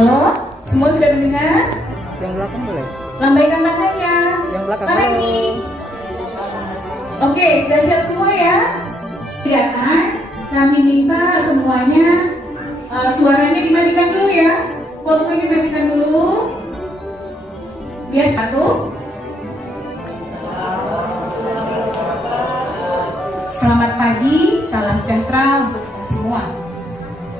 Halo, semua sudah mendengar? Yang belakang boleh? Lambaikan tangannya. Yang belakang. Mana Halo. ini? Oke, sudah siap semua ya? Kelihatan, kami minta semuanya suaranya dimatikan dulu ya. Volumenya dimatikan dulu. Biar satu. Selamat pagi, salam sejahtera untuk kita semua.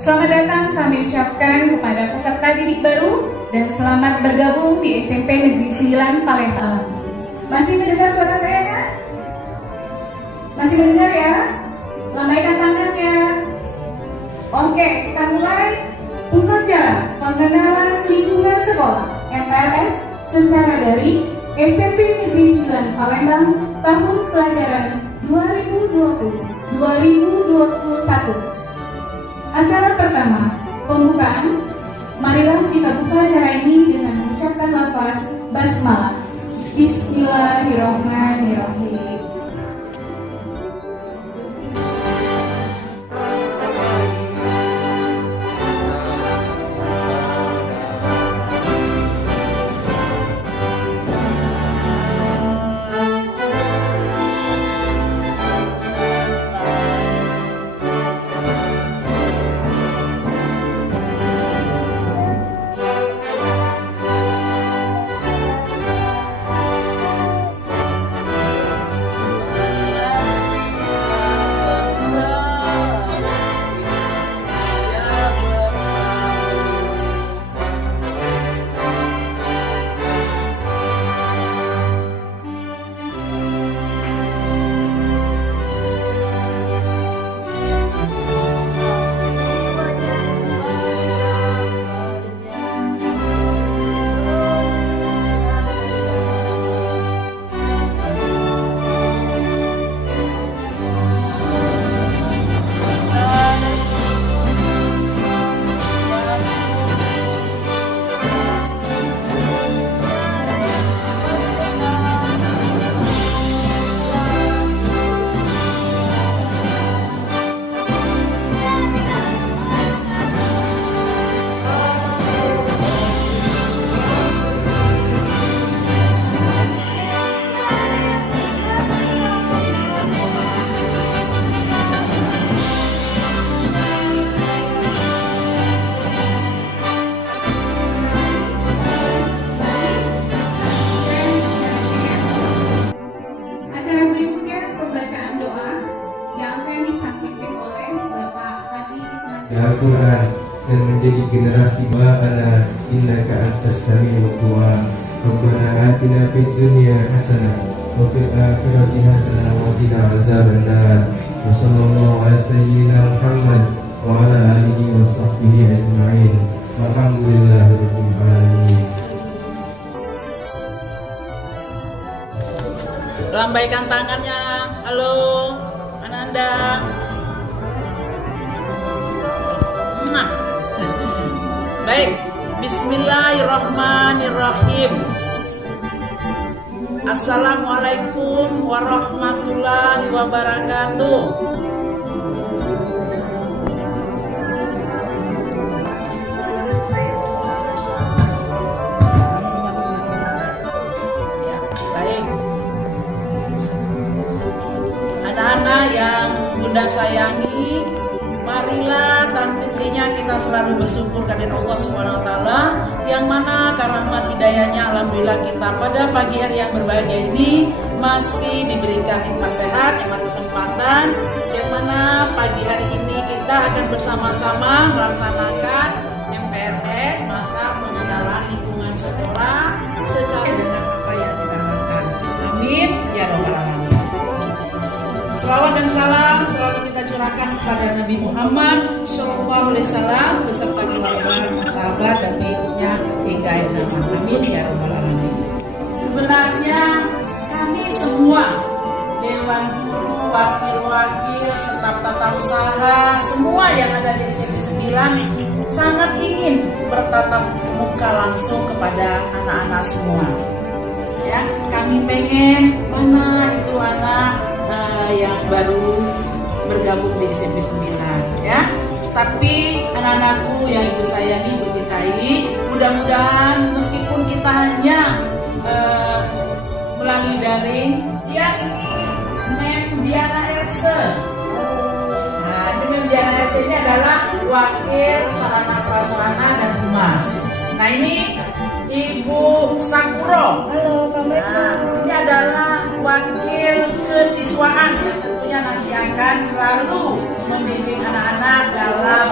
Selamat datang kami ucapkan kepada peserta didik baru dan selamat bergabung di SMP Negeri 9 Palembang. Masih mendengar suara saya kan? Masih mendengar ya? Lambaikan tangannya. Oke, kita mulai pembelajaran pengenalan lingkungan sekolah MPLS secara daring SMP Negeri 9 Palembang tahun pelajaran 2020-2021. Acara pertama, pembukaan. Marilah kita buka acara ini dengan mengucapkan lafaz basmalah. Bismillahirrahmanirrahim. Acara berikutnya pembacaan doa yang akan disampaikan oleh Bapak Hadi Ismail. Al-Quran dan menjadi generasi ba'ana innaka antas sami'ud du'a. Rabbana atina fid dunya hasanah wa fil akhirati hasanah wa qina azabannar. Wa sallallahu ala sayyidina Muhammad wa ala alihi wa sahbihi ajma'in. Walhamdulillahirabbil alamin. Lambaikan tangannya. Halo, Ananda. Nah. Baik, bismillahirrahmanirrahim. Assalamualaikum warahmatullahi wabarakatuh. Baik. Anak-anak yang Bunda sayangi, marilah tentunya kita selalu bersyukur kepada Allah Subhanahu wa taala yang mana karena hidayahnya alhamdulillah kita pada pagi hari yang berbahagia ini masih diberikan hikmah sehat, nikmat kesempatan yang mana pagi hari ini kita akan bersama-sama melaksanakan MPLS masa pengenalan lingkungan sekolah secara dengan apa yang kita harapkan. Amin ya rabbal alamin. Selawat dan salam selalu kita curahkan kepada Nabi Muhammad SAW beserta keluarga, sahabat dan pengikutnya hingga akhir zaman. Amin ya rabbal alamin. Sebenarnya kami semua dewan guru, wakil-wakil, staf tata usaha, semua yang ada di SMP 9 sangat ingin bertatap muka langsung kepada anak-anak semua. Ya, kami pengen mana itu anak yang baru bergabung di SMP 9 ya. Tapi anak-anakku yang yang Ibu sayangi, Ibu cintai, mudah-mudahan meskipun kita hanya melalui daring, ya Mem Diana Else. Nah, ini Mem Diana Else ini adalah Wakil Sarana Prasarana dan Humas. Nah, ini Ibu Sakuro. Halo, Assalamualaikum. Nah, ini adalah wakil kesiswaan yang tentunya nanti akan selalu membimbing anak-anak dalam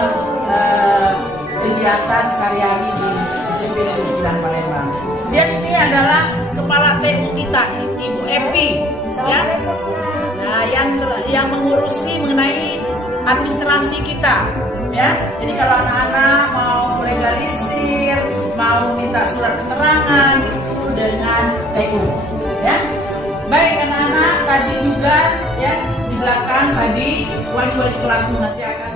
kegiatan sehari-hari di SMP Negeri 9 Palembang. Dan ini adalah kepala TU kita, Ibu Epi, ya. Nah, yang mengurusi mengenai administrasi kita, ya. Jadi kalau anak-anak mau legalisir, mau minta surat keterangan itu dengan TU, ya. Baik anak-anak, tadi juga ya di belakang tadi wali-wali kelasmu nanti akan